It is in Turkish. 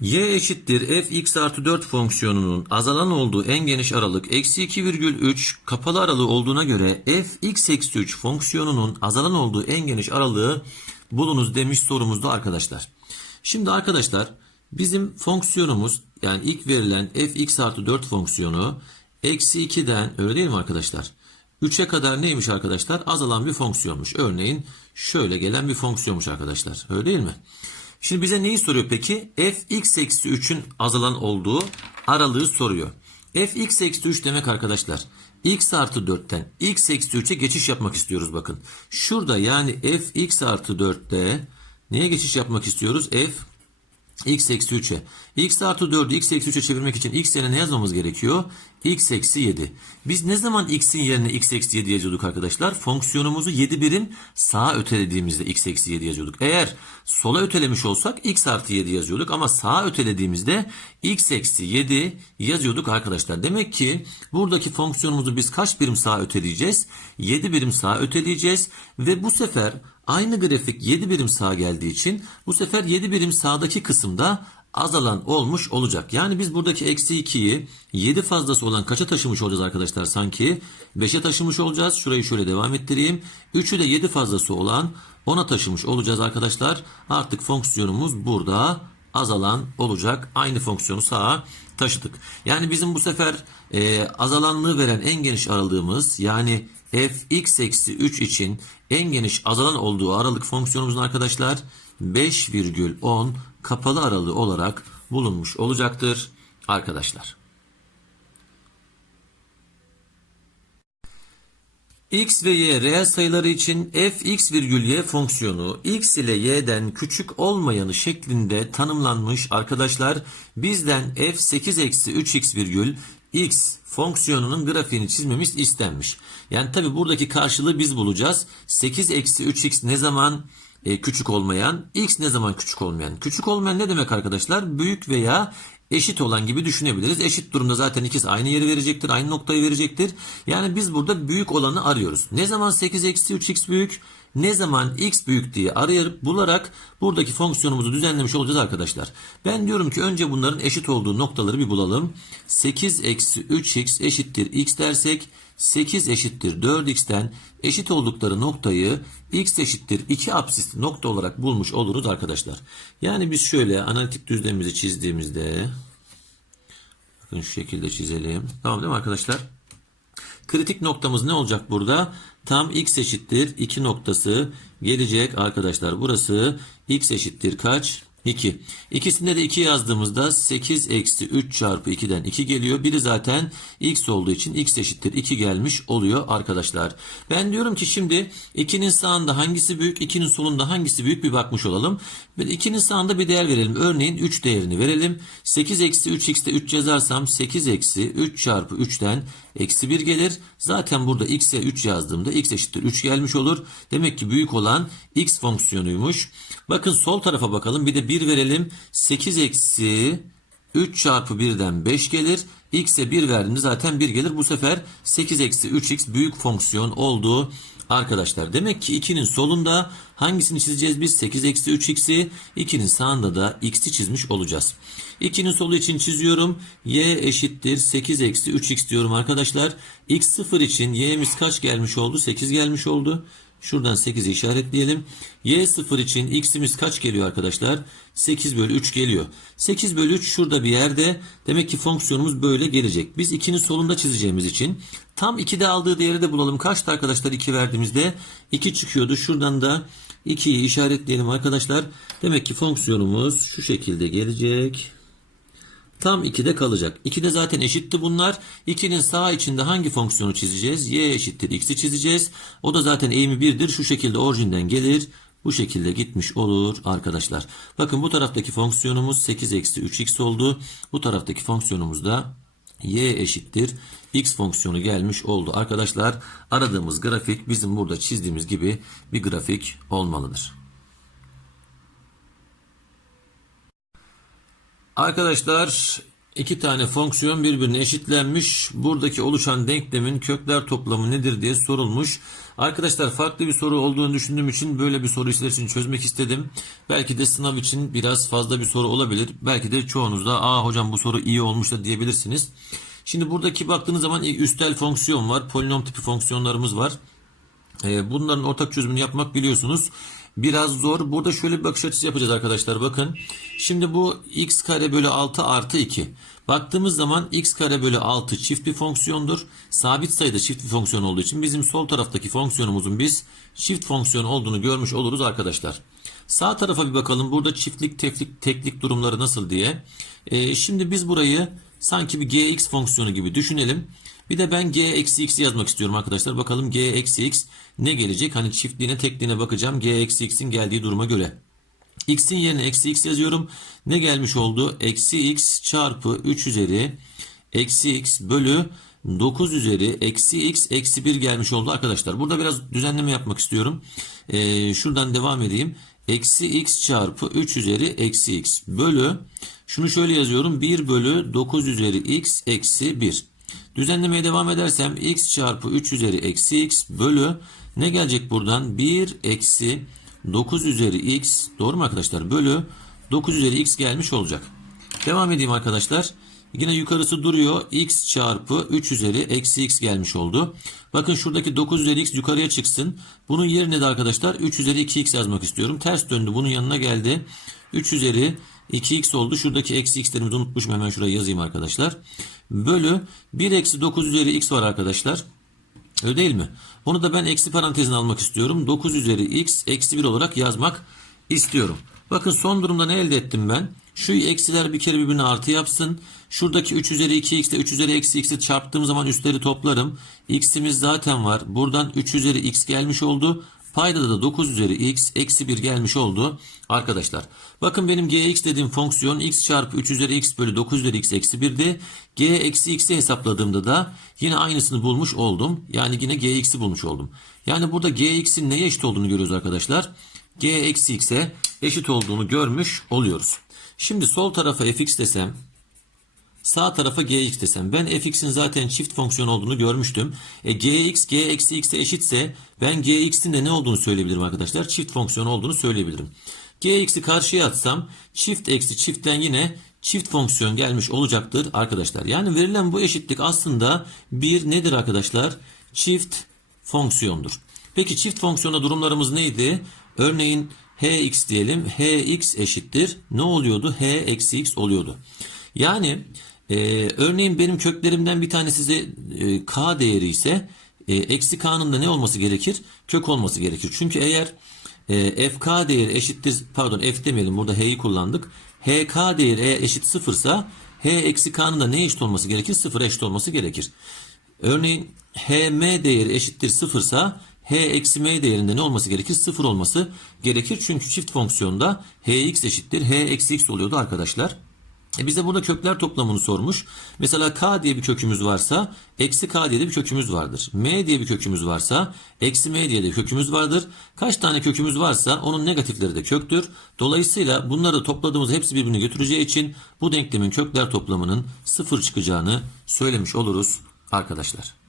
y eşittir fx artı 4 fonksiyonunun azalan olduğu en geniş aralık eksi 2,3 kapalı aralığı olduğuna göre fx eksi 3 fonksiyonunun azalan olduğu en geniş aralığı bulunuz demiş sorumuzda arkadaşlar. Şimdi arkadaşlar bizim fonksiyonumuz yani ilk verilen fx artı 4 fonksiyonu eksi 2'den öyle değil mi arkadaşlar? 3'e kadar neymiş arkadaşlar? Azalan bir fonksiyonmuş. Örneğin şöyle gelen bir fonksiyonmuş arkadaşlar. Öyle değil mi? Şimdi bize neyi soruyor peki? fx eksi 3'ün azalan olduğu aralığı soruyor. fx eksi 3 demek arkadaşlar. x artı 4'ten x eksi 3'e geçiş yapmak istiyoruz bakın. Şurada yani fx artı 4'te neye geçiş yapmak istiyoruz? f x eksi 3'e. X artı 4'ü x eksi 3'e çevirmek için x yerine ne yazmamız gerekiyor? x eksi 7. Biz ne zaman x'in yerine x eksi 7 yazıyorduk arkadaşlar? Fonksiyonumuzu 7 birim sağa ötelediğimizde x eksi 7 yazıyorduk. Eğer sola ötelemiş olsak x artı 7 yazıyorduk ama sağa ötelediğimizde x eksi 7 yazıyorduk arkadaşlar. Demek ki buradaki fonksiyonumuzu biz kaç birim sağa öteleyeceğiz? 7 birim sağa öteleyeceğiz ve bu sefer Aynı grafik 7 birim sağa geldiği için bu sefer 7 birim sağdaki kısımda azalan olmuş olacak. Yani biz buradaki eksi 2'yi 7 fazlası olan kaça taşımış olacağız arkadaşlar sanki? 5'e taşımış olacağız. Şurayı şöyle devam ettireyim. 3'ü de 7 fazlası olan 10'a taşımış olacağız arkadaşlar. Artık fonksiyonumuz burada azalan olacak. Aynı fonksiyonu sağa taşıdık. Yani bizim bu sefer e, azalanlığı veren en geniş aralığımız yani fx eksi 3 için en geniş azalan olduğu aralık fonksiyonumuzun arkadaşlar 5,10 kapalı aralığı olarak bulunmuş olacaktır arkadaşlar. x ve y reel sayıları için fx virgül y fonksiyonu x ile y'den küçük olmayanı şeklinde tanımlanmış arkadaşlar. Bizden f8 eksi 3x virgül x fonksiyonunun grafiğini çizmemiz istenmiş. Yani tabi buradaki karşılığı biz bulacağız. 8 eksi 3x ne zaman e, küçük olmayan, x ne zaman küçük olmayan. Küçük olmayan ne demek arkadaşlar? Büyük veya eşit olan gibi düşünebiliriz. Eşit durumda zaten ikisi aynı yeri verecektir, aynı noktayı verecektir. Yani biz burada büyük olanı arıyoruz. Ne zaman 8 eksi 3x büyük? Ne zaman x büyük diye arayıp bularak buradaki fonksiyonumuzu düzenlemiş olacağız arkadaşlar. Ben diyorum ki önce bunların eşit olduğu noktaları bir bulalım. 8 eksi 3x eşittir x dersek 8 eşittir 4x'ten eşit oldukları noktayı x eşittir 2 absisli nokta olarak bulmuş oluruz arkadaşlar. Yani biz şöyle analitik düzlemimizi çizdiğimizde bakın şu şekilde çizelim. Tamam değil mi arkadaşlar? Kritik noktamız ne olacak burada? Tam x eşittir 2 noktası gelecek arkadaşlar. Burası x eşittir kaç? 2. İkisinde de 2 yazdığımızda 8 eksi 3 çarpı 2'den 2 geliyor. Biri zaten x olduğu için x eşittir 2 gelmiş oluyor arkadaşlar. Ben diyorum ki şimdi 2'nin sağında hangisi büyük 2'nin solunda hangisi büyük bir bakmış olalım. Ve 2'nin sağında bir değer verelim. Örneğin 3 değerini verelim. 8 eksi 3x'te 3 yazarsam 8 eksi 3 çarpı 3'ten eksi 1 gelir. Zaten burada x'e 3 yazdığımda x eşittir 3 gelmiş olur. Demek ki büyük olan x fonksiyonuymuş. Bakın sol tarafa bakalım. Bir de 1 verelim. 8 eksi 3 çarpı 1'den 5 gelir. X'e 1 verdiğinde zaten 1 gelir. Bu sefer 8 eksi 3x büyük fonksiyon oldu. Arkadaşlar demek ki 2'nin solunda hangisini çizeceğiz biz? 8 eksi 3x'i 2'nin sağında da x'i çizmiş olacağız. 2'nin solu için çiziyorum. y eşittir 8 eksi 3x diyorum arkadaşlar. x 0 için y'miz kaç gelmiş oldu? 8 gelmiş oldu. Şuradan 8'i işaretleyelim. Y 0 için x'imiz kaç geliyor arkadaşlar? 8 bölü 3 geliyor. 8 bölü 3 şurada bir yerde. Demek ki fonksiyonumuz böyle gelecek. Biz 2'nin solunda çizeceğimiz için tam 2'de aldığı değeri de bulalım. Kaçtı arkadaşlar 2 verdiğimizde? 2 çıkıyordu. Şuradan da 2'yi işaretleyelim arkadaşlar. Demek ki fonksiyonumuz şu şekilde gelecek. Tam 2'de kalacak. 2'de zaten eşitti bunlar. 2'nin sağ içinde hangi fonksiyonu çizeceğiz? y eşittir x'i çizeceğiz. O da zaten eğimi 1'dir. Şu şekilde orijinden gelir. Bu şekilde gitmiş olur arkadaşlar. Bakın bu taraftaki fonksiyonumuz 8 eksi 3x oldu. Bu taraftaki fonksiyonumuz da y eşittir x fonksiyonu gelmiş oldu. Arkadaşlar aradığımız grafik bizim burada çizdiğimiz gibi bir grafik olmalıdır. Arkadaşlar İki tane fonksiyon birbirine eşitlenmiş. Buradaki oluşan denklemin kökler toplamı nedir diye sorulmuş. Arkadaşlar farklı bir soru olduğunu düşündüğüm için böyle bir soru sizler için çözmek istedim. Belki de sınav için biraz fazla bir soru olabilir. Belki de çoğunuz da aa hocam bu soru iyi olmuş da diyebilirsiniz. Şimdi buradaki baktığınız zaman üstel fonksiyon var. Polinom tipi fonksiyonlarımız var. Ee, Bunların ortak çözümünü yapmak biliyorsunuz biraz zor. Burada şöyle bir bakış açısı yapacağız arkadaşlar. Bakın şimdi bu x kare bölü 6 artı 2. Baktığımız zaman x kare bölü 6 çift bir fonksiyondur. Sabit sayıda çift bir fonksiyon olduğu için bizim sol taraftaki fonksiyonumuzun biz çift fonksiyon olduğunu görmüş oluruz arkadaşlar. Sağ tarafa bir bakalım. Burada çiftlik, teklik, teklik durumları nasıl diye. Ee, şimdi biz burayı sanki bir gx fonksiyonu gibi düşünelim. Bir de ben g eksi x yazmak istiyorum arkadaşlar. Bakalım g eksi x ne gelecek? Hani çiftliğine tekliğine bakacağım. g eksi x'in geldiği duruma göre. x'in yerine eksi x yazıyorum. Ne gelmiş oldu? Eksi x çarpı 3 üzeri eksi x bölü 9 üzeri eksi x eksi 1 gelmiş oldu arkadaşlar. Burada biraz düzenleme yapmak istiyorum. Ee, şuradan devam edeyim. Eksi x çarpı 3 üzeri eksi x bölü şunu şöyle yazıyorum. 1 bölü 9 üzeri x eksi 1. Düzenlemeye devam edersem x çarpı 3 üzeri eksi x bölü ne gelecek buradan? 1 eksi 9 üzeri x doğru mu arkadaşlar? Bölü 9 üzeri x gelmiş olacak. Devam edeyim arkadaşlar. Yine yukarısı duruyor. x çarpı 3 üzeri eksi x gelmiş oldu. Bakın şuradaki 9 üzeri x yukarıya çıksın. Bunun yerine de arkadaşlar 3 üzeri 2x yazmak istiyorum. Ters döndü. Bunun yanına geldi. 3 üzeri 2x oldu. Şuradaki eksi x'lerimizi unutmuşum. Hemen şuraya yazayım arkadaşlar. Bölü 1 eksi 9 üzeri x var arkadaşlar. Öyle değil mi? Onu da ben eksi parantezine almak istiyorum. 9 üzeri x eksi 1 olarak yazmak istiyorum. Bakın son durumda ne elde ettim ben? Şu eksiler bir kere birbirine artı yapsın. Şuradaki 3 üzeri 2x ile 3 üzeri eksi x'i çarptığım zaman üstleri toplarım. x'imiz zaten var. Buradan 3 üzeri x gelmiş oldu. Payda da 9 üzeri x eksi 1 gelmiş oldu arkadaşlar. Bakın benim gx dediğim fonksiyon x çarpı 3 üzeri x bölü 9 üzeri x eksi 1'di. g eksi x'i hesapladığımda da yine aynısını bulmuş oldum. Yani yine gx'i bulmuş oldum. Yani burada gx'in neye eşit olduğunu görüyoruz arkadaşlar. g eksi x'e eşit olduğunu görmüş oluyoruz. Şimdi sol tarafa fx desem Sağ tarafa gx desem ben fx'in zaten çift fonksiyon olduğunu görmüştüm. E, gx g eksi x'e eşitse ben gx'in de ne olduğunu söyleyebilirim arkadaşlar. Çift fonksiyon olduğunu söyleyebilirim. gx'i karşıya atsam çift eksi çiftten yine çift fonksiyon gelmiş olacaktır arkadaşlar. Yani verilen bu eşitlik aslında bir nedir arkadaşlar? Çift fonksiyondur. Peki çift fonksiyonda durumlarımız neydi? Örneğin hx diyelim. hx eşittir. Ne oluyordu? h eksi x oluyordu. Yani ee, örneğin benim köklerimden bir tanesi size e, k değeri ise e, eksi k'nın da ne olması gerekir? Kök olması gerekir. Çünkü eğer e, fk değeri eşittir pardon f demeyelim burada h'yi kullandık. hk değeri eğer eşit sıfırsa h eksi k'nın da ne eşit olması gerekir? Sıfır eşit olması gerekir. Örneğin hm değeri eşittir sıfırsa h eksi m değerinde ne olması gerekir? Sıfır olması gerekir. Çünkü çift fonksiyonda hx eşittir h eksi x oluyordu arkadaşlar. E bize burada kökler toplamını sormuş. Mesela k diye bir kökümüz varsa eksi k diye de bir kökümüz vardır. m diye bir kökümüz varsa eksi m diye de bir kökümüz vardır. Kaç tane kökümüz varsa onun negatifleri de köktür. Dolayısıyla bunları topladığımız hepsi birbirini götüreceği için bu denklemin kökler toplamının sıfır çıkacağını söylemiş oluruz arkadaşlar.